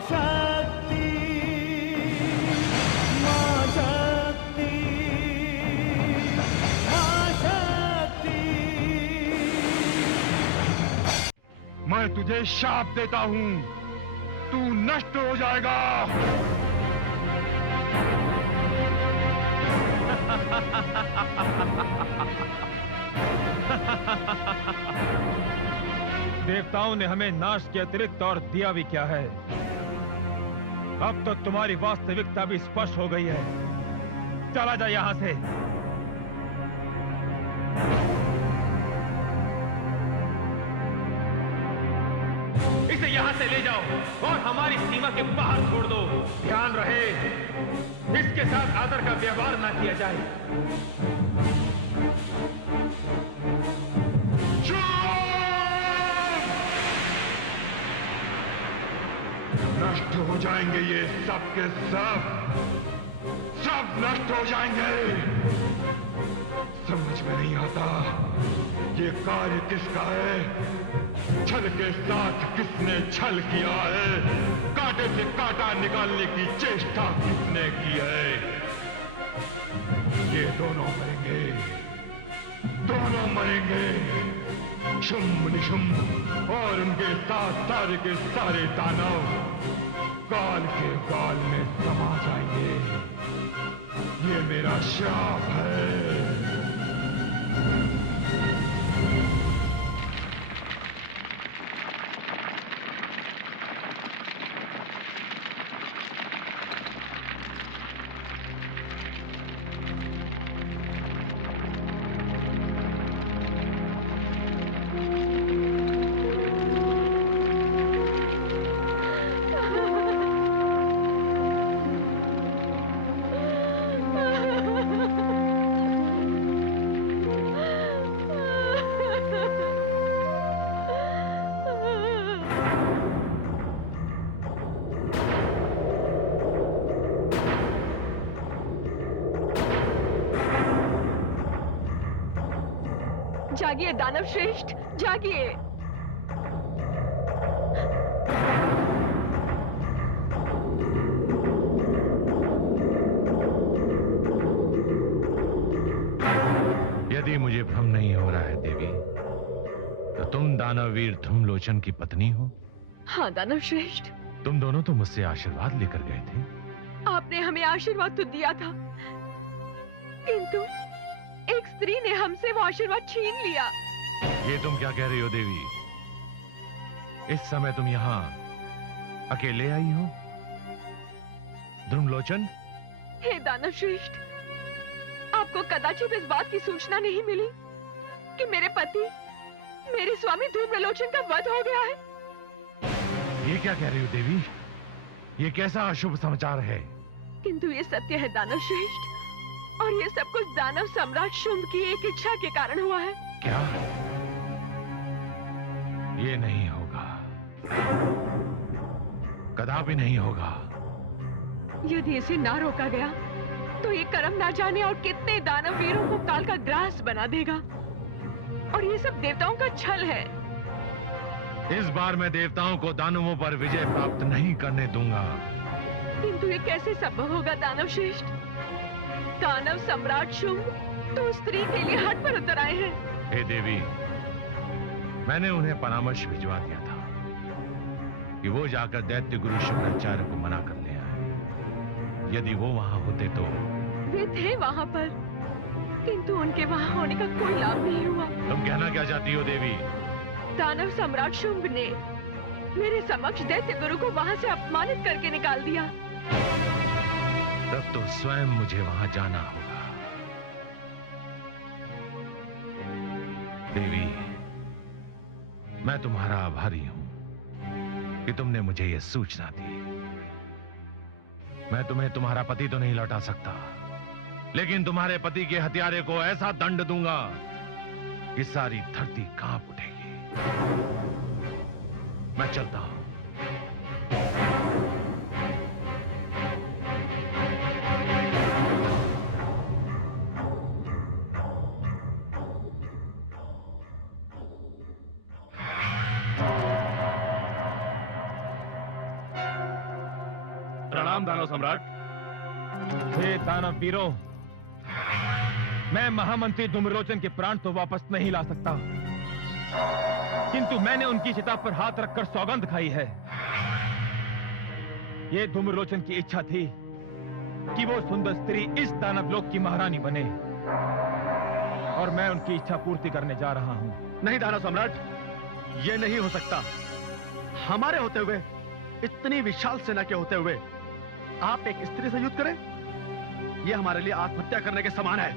शक्ति, मां शक्ति, मां शक्ति। मैं तुझे शाप देता हूं, तू नष्ट हो जाएगा। देवताओं ने हमें नाश के अतिरिक्त और दिया भी क्या है? अब तो तुम्हारी वास्तविकता भी स्पष्ट हो गई है। चला जा यहां से। इसे यहां से ले जाओ और हमारी सीमा के बाहर छोड़ दो। ध्यान रहे, इसके साथ आदर का व्यवहार ना किया जाए। नष्ट हो जाएंगे ये सब के सब, सब नष्ट हो जाएंगे। समझ में नहीं आता ये कार्य किसका है, छल के साथ किसने छल किया है, कांटे से कांटा निकालने की चेष्टा किसने की है। ये दोनों मरेंगे, दोनों मरेंगे, शुंभ निशुंभ और उनके साथ सारे के सारे दानव काल के काल में समा जाएंगे। ये मेरा श्राप है। जागिए दानव श्रेष्ठ, जागिए। यदि मुझे भ्रम नहीं हो रहा है देवी, तो तुम दानववीर धूम्रलोचन की पत्नी हो? हाँ दानव श्रेष्ठ। तुम दोनों तो मुझसे आशीर्वाद लेकर गए थे। आपने हमें आशीर्वाद तो दिया था, किंतु एक स्त्री ने हमसे वो आशीर्वाद छीन लिया। ये तुम क्या कह रही हो देवी? इस समय तुम यहाँ अकेले आई हो? धूम्रलोचन, हे दानव श्रेष्ठ, आपको कदाचित इस बात की सूचना नहीं मिली कि मेरे पति, मेरे स्वामी धूम्रलोचन का वध हो गया है। ये क्या कह रही हो देवी? ये कैसा अशुभ समाचार है? किंतु ये सत्य है दानव श्रेष्ठ, और ये सब कुछ दानव सम्राट शुंभ की एक इच्छा के कारण हुआ है। क्या? ये नहीं होगा, कदापि नहीं होगा। यदि इसे ना रोका गया तो ये कर्म ना जाने और कितने दानव वीरों को काल का ग्रास बना देगा। और ये सब देवताओं का छल है। इस बार मैं देवताओं को दानवों पर विजय प्राप्त नहीं करने दूंगा। किंतु ये कैसे संभव होगा दानव श्रेष्ठ? दानव सम्राट शुंभ तो स्त्री के लिए हट पर उतर आए हैं। हे देवी, मैंने उन्हें परामर्श भिजवा दिया था कि वो जाकर दैत्य गुरु शुक्राचार्य को मना कर ले आए। यदि वो वहां होते तो। वे थे वहां पर, किंतु उनके वहां होने का कोई लाभ नहीं हुआ। तुम कहना क्या चाहती हो देवी? दानव सम्राट शुंभ ने मेरे समक्ष दैत्य गुरु को वहां से अपमानित करके निकाल दिया। तब तो स्वयं मुझे वहां जाना होगा। देवी, मैं तुम्हारा आभारी हूं कि तुमने मुझे यह सूचना दी। मैं तुम्हें तुम्हारा पति तो नहीं लौटा सकता, लेकिन तुम्हारे पति के हत्यारे को ऐसा दंड दूंगा कि सारी धरती कांप उठेगी। मैं चलता हूं। प्रणाम दानव सम्राट। हे दानव वीरों, मैं महामंत्री धूम्रलोचन के प्राण तो वापस नहीं ला सकता, किंतु मैंने उनकी चिता पर हाथ रखकर सौगंध खाई है। ये धूम्रलोचन की इच्छा थी कि वो सुंदर स्त्री इस दानवलोक की महारानी बने, और मैं उनकी इच्छा पूर्ति करने जा रहा हूं। नहीं दानव सम्राट, ये नहीं हो सकता। हमारे होते हुए, इतनी विशाल सेना के होते हुए आप एक स्त्री से युद्ध करें, यह हमारे लिए आत्महत्या करने के समान है।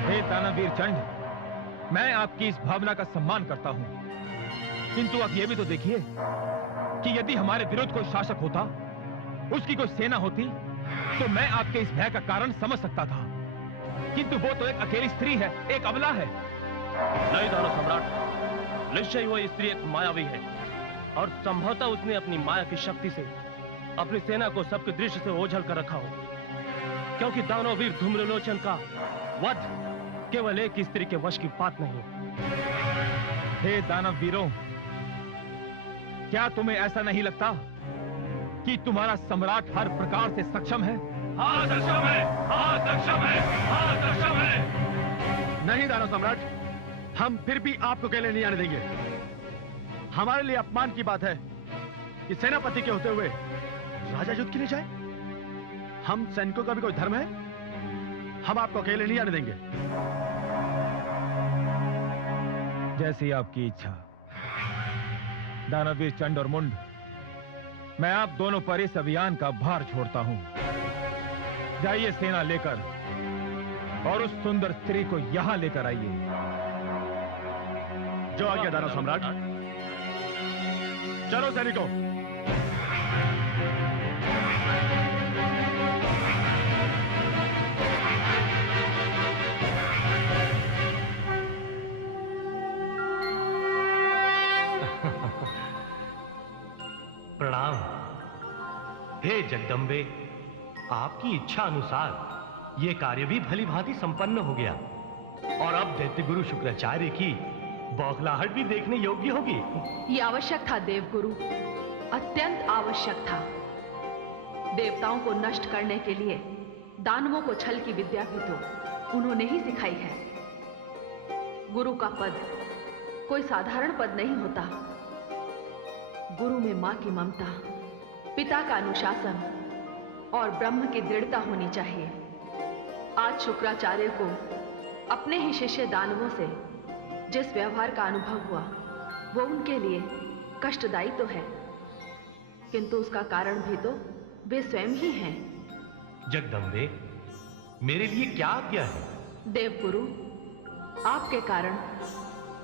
हे दानवीर चंड, मैं आपकी इस भावना का सम्मान करता हूं, किंतु अब यह भी तो देखिए कि यदि हमारे विरुद्ध कोई शासक होता, उसकी कोई सेना होती, तो मैं आपके इस भय का कारण समझ सकता था, किंतु वो तो एक अकेली स्त्री है, एक अबला है। नहीं दानव सम्राट, निश्चय वो स्त्री एक मायावी है, और संभवतः उसने अपनी माया की शक्ति से अपनी सेना को सबके दृश्य से ओझल कर रखा हो, क्योंकि दानववीर धूम्रलोचन का वध केवल एक स्त्री के वश की बात नहीं। हे दानव वीरों, क्या तुम्हें ऐसा नहीं लगता कि तुम्हारा सम्राट हर प्रकार से सक्षम है? हाँ सक्षम है, हाँ सक्षम है, हाँ सक्षम है। नहीं दानव सम्राट, हम फिर भी आपको अकेले नहीं आने देंगे। हमारे लिए अपमान की बात है कि सेनापति के होते हुए राजा युद्ध के लिए जाए। हम सैनिकों का भी कोई धर्म है, हम आपको अकेले नहीं आने देंगे। जैसी आपकी इच्छा। दानवीर चंड और मुंड, मैं आप दोनों पर इस अभियान का भार छोड़ता हूं। जाइए सेना लेकर और उस सुंदर स्त्री को यहां लेकर आइए। जो आज्ञा दानव सम्राट। चलो सैनिकों। प्रणाम। हे जगदम्बे, आपकी इच्छा अनुसार ये कार्य भी भली भांति संपन्न हो गया, और अब दैत्य गुरु शुक्राचार्य की बौखलाहट भी देखने योग्य होगी। ये आवश्यक था देवगुरु, अत्यंत आवश्यक था। देवताओं को नष्ट करने के लिए दानवों को छल की विद्या भी तो उन्होंने ही सिखाई है। गुरु का पद कोई साधारण पद नहीं होता। गुरु में मां की ममता, पिता का अनुशासन और ब्रह्म की दृढ़ता होनी चाहिए। आज शुक्राचार्य को अपने ही शिष्य दानवों से जिस व्यवहार का अनुभव हुआ, वो उनके लिए कष्टदायी तो है, किंतु उसका कारण भी तो वे स्वयं ही हैं। जगदम्बे, मेरे लिए क्या आज्ञा है? देवगुरु, आपके कारण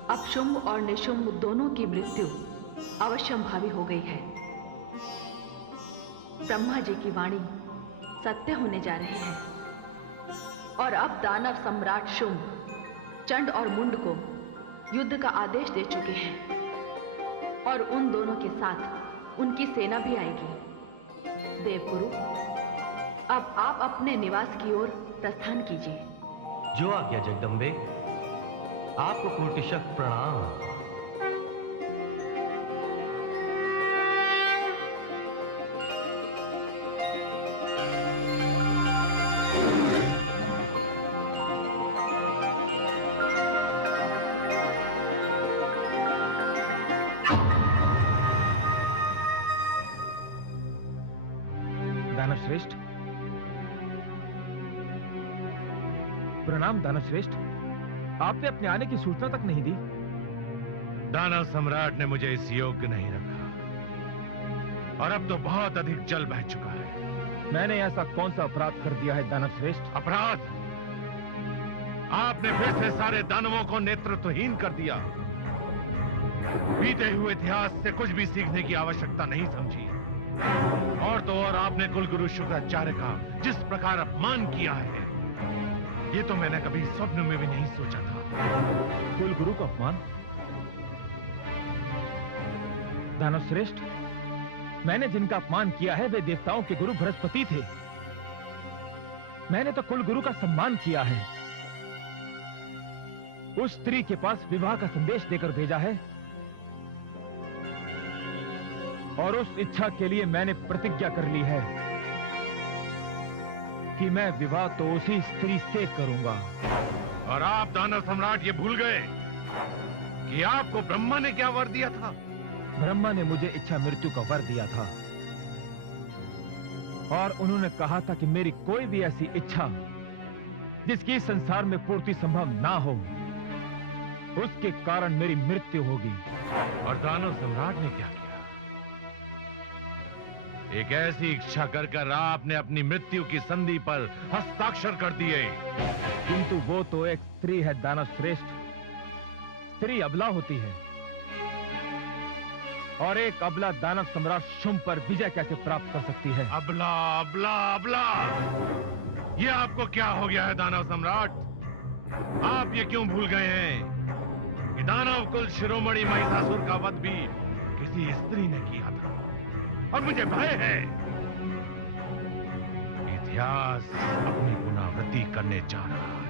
अब शुंभ और निशुंभ दोनों की मृत्यु अवश्यंभावी हो गई है। ब्रह्मा जी की वाणी सत्य होने जा रही है, और अब दानव सम्राट शुंभ, चंड और मुंड को युद्ध का आदेश दे चुके हैं, और उन दोनों के साथ उनकी सेना भी आएगी। देवगुरु, अब आप अपने निवास की ओर प्रस्थान कीजिए। जो आज्ञा जगदम्बे। आपको कोटिशत प्रणाम। दानव श्रेष्ठ, प्रणाम दानव श्रेष्ठ। आपने अपने आने की सूचना तक नहीं दी। दानव सम्राट ने मुझे इस योग्य नहीं रखा, और अब तो बहुत अधिक जल बह चुका है। मैंने ऐसा कौन सा अपराध कर दिया है दानव श्रेष्ठ? अपराध? आपने फिर से सारे दानवों को नेतृत्वहीन कर दिया। बीते हुए इतिहास से कुछ भी सीखने की आवश्यकता नहीं समझी। और तो और आपने कुलगुरु शुक्राचार्य का जिस प्रकार अपमान किया है, ये तो मैंने कभी स्वप्न में भी नहीं सोचा था। कुलगुरु का अपमान? दानव श्रेष्ठ, मैंने जिनका अपमान किया है वे देवताओं के गुरु बृहस्पति थे। मैंने तो कुलगुरु का सम्मान किया है। उस स्त्री के पास विवाह का संदेश देकर भेजा है, और उस इच्छा के लिए मैंने प्रतिज्ञा कर ली है कि मैं विवाह तो उसी स्त्री से करूंगा। और आप दानव सम्राट ये भूल गए कि आपको ब्रह्मा ने क्या वर दिया था? ब्रह्मा ने मुझे इच्छा मृत्यु का वर दिया था और उन्होंने कहा था कि मेरी कोई भी ऐसी इच्छा जिसकी संसार में पूर्ति संभव ना हो, उसके कारण मेरी मृत्यु होगी। और दानव सम्राट ने क्या किया? एक ऐसी इच्छा कर आपने अपनी मृत्यु की संधि पर हस्ताक्षर कर दिए। किंतु वो तो एक स्त्री है दानव श्रेष्ठ। स्त्री अबला होती है और एक अबला दानव सम्राट शुंभ पर विजय कैसे प्राप्त कर सकती है? अबला अबला अबला, ये आपको क्या हो गया है दानव सम्राट? आप ये क्यों भूल गए हैं कि दानव कुल शिरोमणि महिषासुर का वध भी किसी स्त्री ने किया था? और मुझे भय है इतिहास अपनी पुनरावृत्ति करने जा रहा है।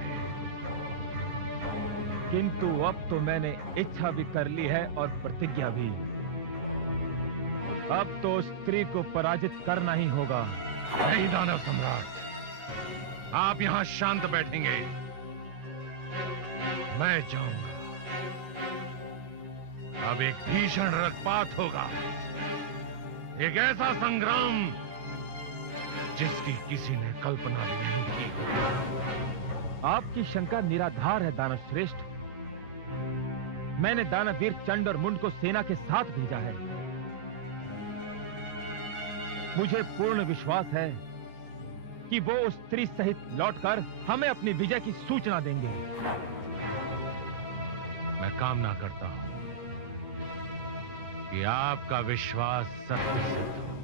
किंतु अब तो मैंने इच्छा भी कर ली है और प्रतिज्ञा भी। अब तो स्त्री को पराजित करना ही होगा। नहीं दानव सम्राट, आप यहां शांत बैठेंगे, मैं जाऊंगा। अब एक भीषण रक्तपात होगा, एक ऐसा संग्राम जिसकी किसी ने कल्पना भी नहीं की। आपकी शंका निराधार है दानव श्रेष्ठ। मैंने दानवीर चंड और मुंड को सेना के साथ भेजा है। मुझे पूर्ण विश्वास है कि वो उस स्त्री सहित लौटकर हमें अपनी विजय की सूचना देंगे। मैं कामना करता हूं कि आपका विश्वास सत्य सिद्ध हो।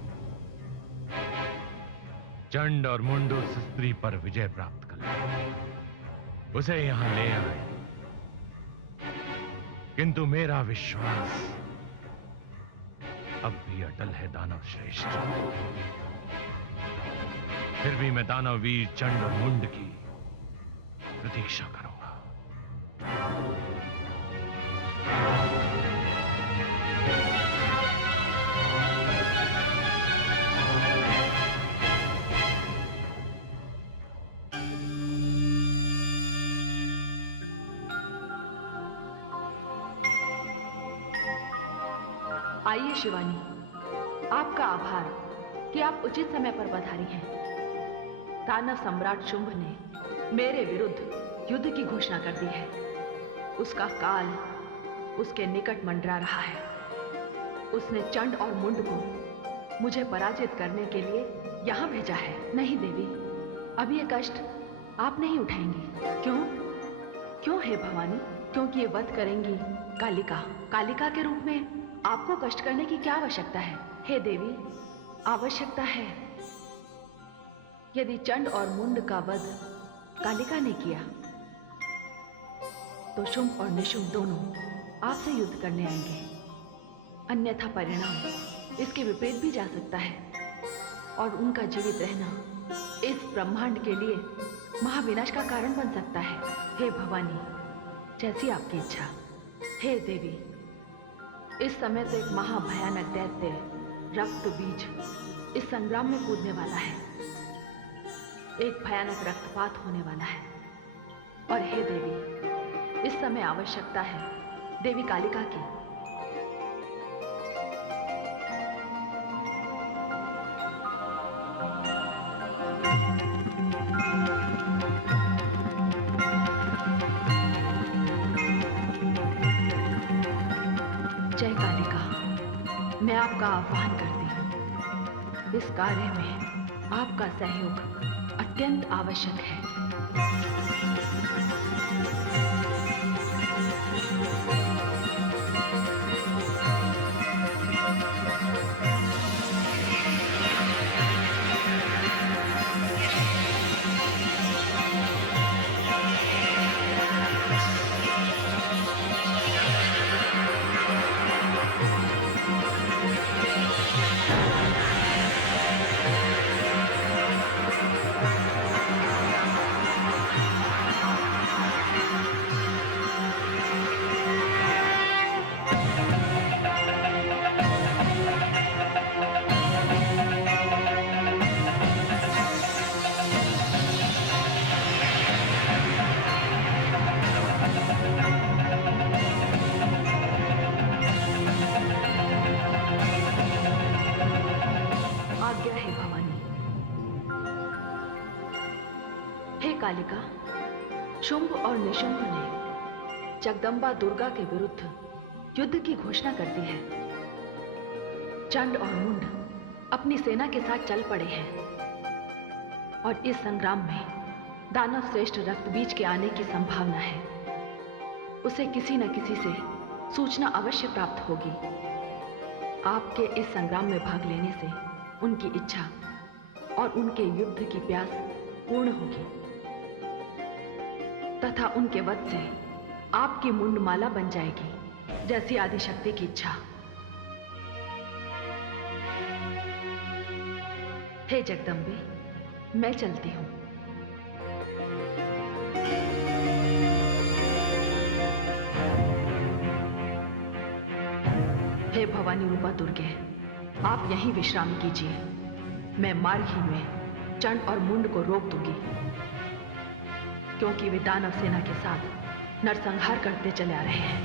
चंड और मुंड उस स्त्री पर विजय प्राप्त कर ले, उसे यहां ले आए। किंतु मेरा विश्वास अब भी अटल है दानव श्रेष्ठ। फिर भी मैं दानव वीर चंड और मुंड की प्रतीक्षा करूंगा। आइए शिवानी, आपका आभार कि आप उचित समय पर पधारी हैं। दानव सम्राट शुंभ ने मेरे विरुद्ध युद्ध की घोषणा कर दी है। उसका काल उसके निकट मंडरा रहा है। उसने चंड और मुंड को मुझे पराजित करने के लिए यहां भेजा है। नहीं देवी, अब ये कष्ट आप नहीं उठाएंगी। क्यों? क्यों है भवानी? क्योंकि ये वध करेंगी कालिका। कालिका के रूप में आपको कष्ट करने की क्या आवश्यकता है? हे देवी, आवश्यकता है। यदि चंड और मुंड का वध कालिका ने किया तो शुंभ और निशुंभ दोनों आपसे युद्ध करने आएंगे। अन्यथा परिणाम इसके विपरीत भी जा सकता है और उनका जीवित रहना इस ब्रह्मांड के लिए महाविनाश का कारण बन सकता है। हे भवानी, जैसी आपकी इच्छा। हे देवी, इस समय तो एक महाभयानक दैत्य रक्त बीज इस संग्राम में कूदने वाला है। एक भयानक रक्तपात होने वाला है। और हे देवी, इस समय आवश्यकता है देवी कालिका की। जय कालिका, मैं आपका आह्वान करती हूँ। इस कार्य में आपका सहयोग अत्यंत आवश्यक है। कालिका, शुंभ और निशुंभ ने जगदम्बा दुर्गा के विरुद्ध युद्ध की घोषणा कर दी है। चंड और मुंड अपनी सेना के साथ चल पड़े हैं और इस संग्राम में दानव श्रेष्ठ रक्तबीज के आने की संभावना है। उसे किसी न किसी से सूचना अवश्य प्राप्त होगी। आपके इस संग्राम में भाग लेने से उनकी इच्छा और उनके युद्ध की प्यास पूर्ण होगी तथा उनके वध से आपकी मुंडमाला बन जाएगी, जैसी आदिशक्ति की इच्छा। हे जगदम्बे, मैं चलती हूं। हे भवानी रूपा दुर्गे, आप यहीं विश्राम कीजिए। मैं मार्ग ही में चंड और मुंड को रोक दूंगी, क्योंकि वे दानव सेना के साथ नरसंहार करते चले आ रहे हैं।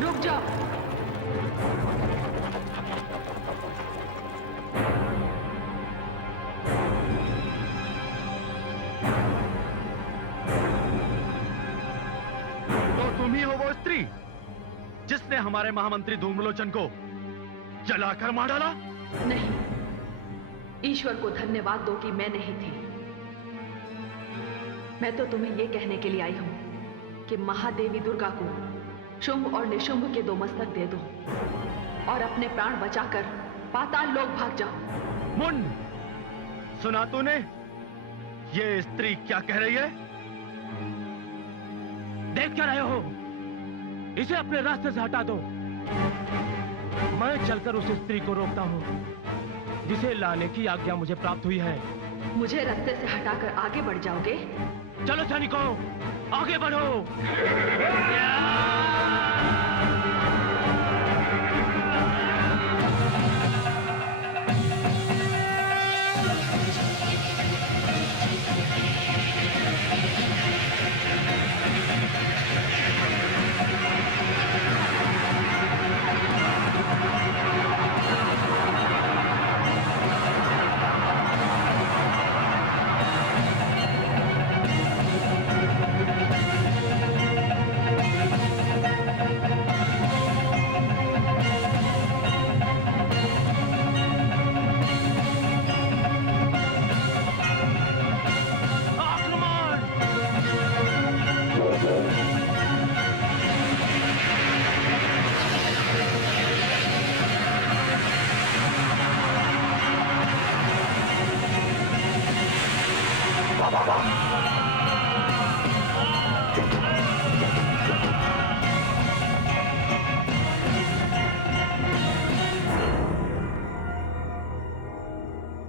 रुक जाओ। तो तुम ही हो वो स्त्री जिसने हमारे महामंत्री धूम्रलोचन को जलाकर मार डाला? नहीं, ईश्वर को धन्यवाद दो कि मैं नहीं थी। मैं तो तुम्हें यह कहने के लिए आई हूं कि महादेवी दुर्गा को शुंभ और निशुंभ के दो मस्तक दे दो और अपने प्राण बचाकर पाताल लोक भाग जाओ। मुंड, सुना तूने ये स्त्री क्या कह रही है? देख क्या रहे हो? इसे अपने रास्ते से हटा दो। मैं चलकर उस स्त्री को रोकता हूं जिसे लाने की आज्ञा मुझे प्राप्त हुई है। मुझे रास्ते से हटाकर आगे बढ़ जाओगे? चलो सैनिकों, आगे बढ़ो। Baba.